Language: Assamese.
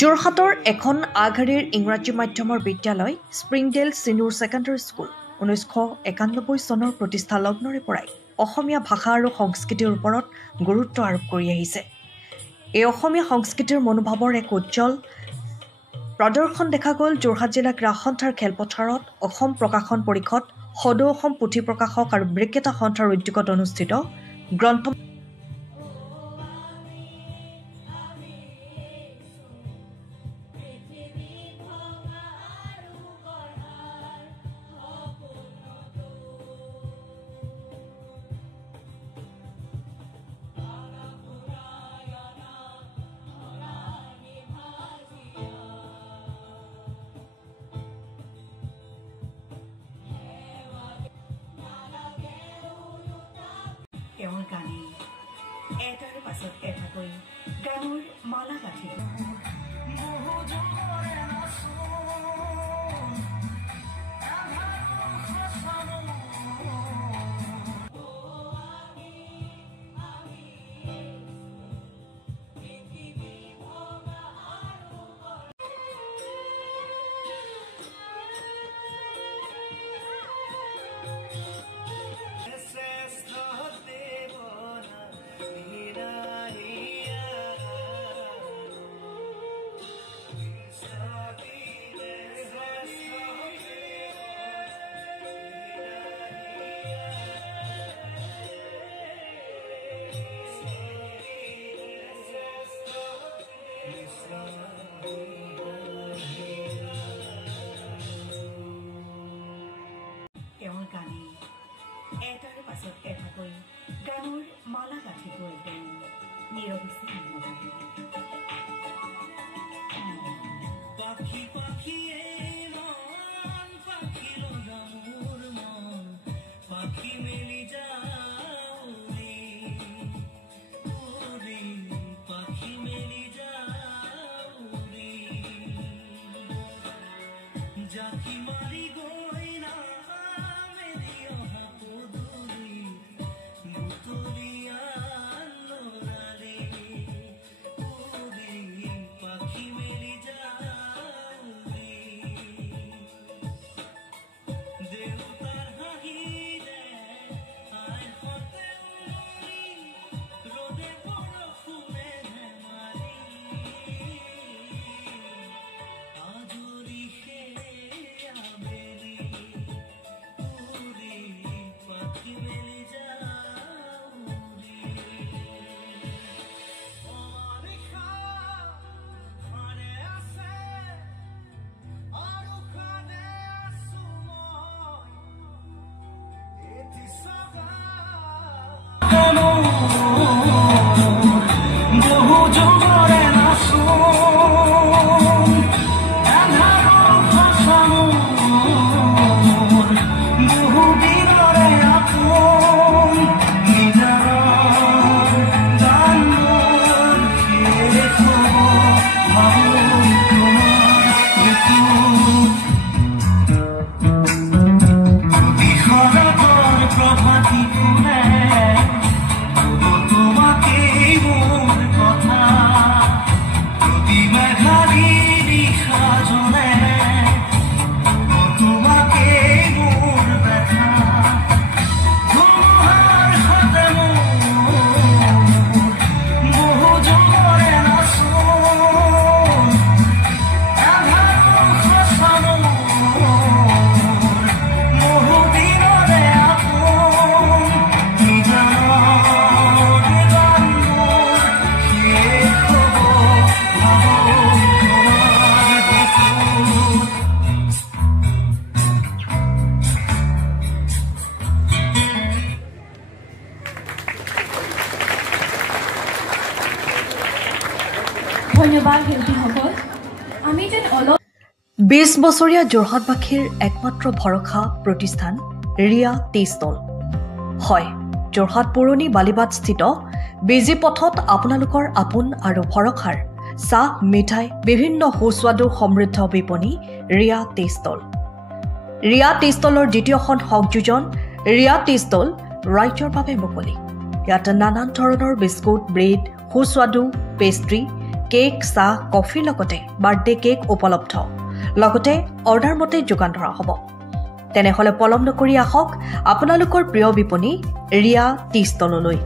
যোৰহাটৰ এখন আগশাৰীৰ ইংৰাজী মাধ্যমৰ বিদ্যালয় স্প্ৰিংডেল ছিনিয়ৰ ছেকেণ্ডেৰী স্কুল 1991 চনৰ প্ৰতিষ্ঠা লগ্নৰে পৰাই অসমীয়া ভাষা আৰু সংস্কৃতিৰ ওপৰত গুৰুত্ব আৰোপ কৰি আহিছে। এই অসমীয়া সংস্কৃতিৰ মনোভাৱৰ এক উজ্জ্বল প্ৰদৰ্শন দেখা গ'ল যোৰহাট জিলা ক্ৰীড়া সন্থাৰ খেলপথাৰত অসম প্ৰকাশন পৰিষদ, সদৌ অসম পুথি প্ৰকাশক আৰু বিক্ৰেতা সন্থাৰ উদ্যোগত অনুষ্ঠিত গ্ৰন্থ তেওঁৰ গানে এটাৰ পাছত এটাকৈ গানৰ মালা গাঁঠি তেওঁৰ গানে এটাৰ পাছত এটাকৈ গানৰ মালা গাঁঠিটো একদম নিৰবিচ্ছিন্ন পাখি পাখিয়ে মন পাখি লগা মোৰ মন পাখি মেলি যাও রে পাখি মেলি যাও রে জাকি মারি গই না মেরি অহা পদুরি মুতলিয়া লোরালে ওরে পাখি মেলি যাও রে দেউতার হাহিরে আই হতে উরি রোদে বরফুমে মারি আজরি হে আবেলি ওরে পাখি মেলি যাও রে অরেখা আরে আসে আরো কানে সুময় এটি সবা বহু জোরে নাচো আন্ধারো ভাষানো বহু দিনরে আপন নিজর জানোর শেখো ভাবো তোমার প্রতিশোধকর প্রভাতী ফুলে তোমাকে মোর কথা প্রতি মেঘালি নিশা জলে তোমাকে মোর ব্যথা তোমার হাতে বহু জোরে নাচো আধারো খসানো বহু দিনরে আপন নিজর ধন্যবাদ শিল্পীসকল। আমি যেন অলপ 20 বছৰীয়া যোৰহাটবাসীৰ একমাত্ৰ ভৰসা প্ৰতিষ্ঠান ৰিয়া টি ষ্টল। হয়, যোৰহাট পুৰণি বালিবাটস্থিত বিজি পথত আপোনালোকৰ আপোন আৰু ভৰসাৰ চাহ, মিঠাই, বিভিন্ন সুস্বাদু সমৃদ্ধ বিপণী Riya tea stall. Riya tea ষ্টলৰ দ্বিতীয়খন সংযোজন ৰিয়া টি ষ্টল ৰাইজৰ বাবে মুকলি। ইয়াত নানান ধৰণৰ বিস্কুট, ব্ৰেড, সুস্বাদু পেষ্ট্ৰি, কেক চাহ কফিৰ লগতে বাৰ্থডে কেক উপলব্ধ লগতে অৰ্ডাৰ মতে যোগান ধৰা হ'ব তেনেহলে পলম নকৰি আহক আপোনালোকৰ প্ৰিয় বিপণী ৰিয়া টি ষ্টললৈ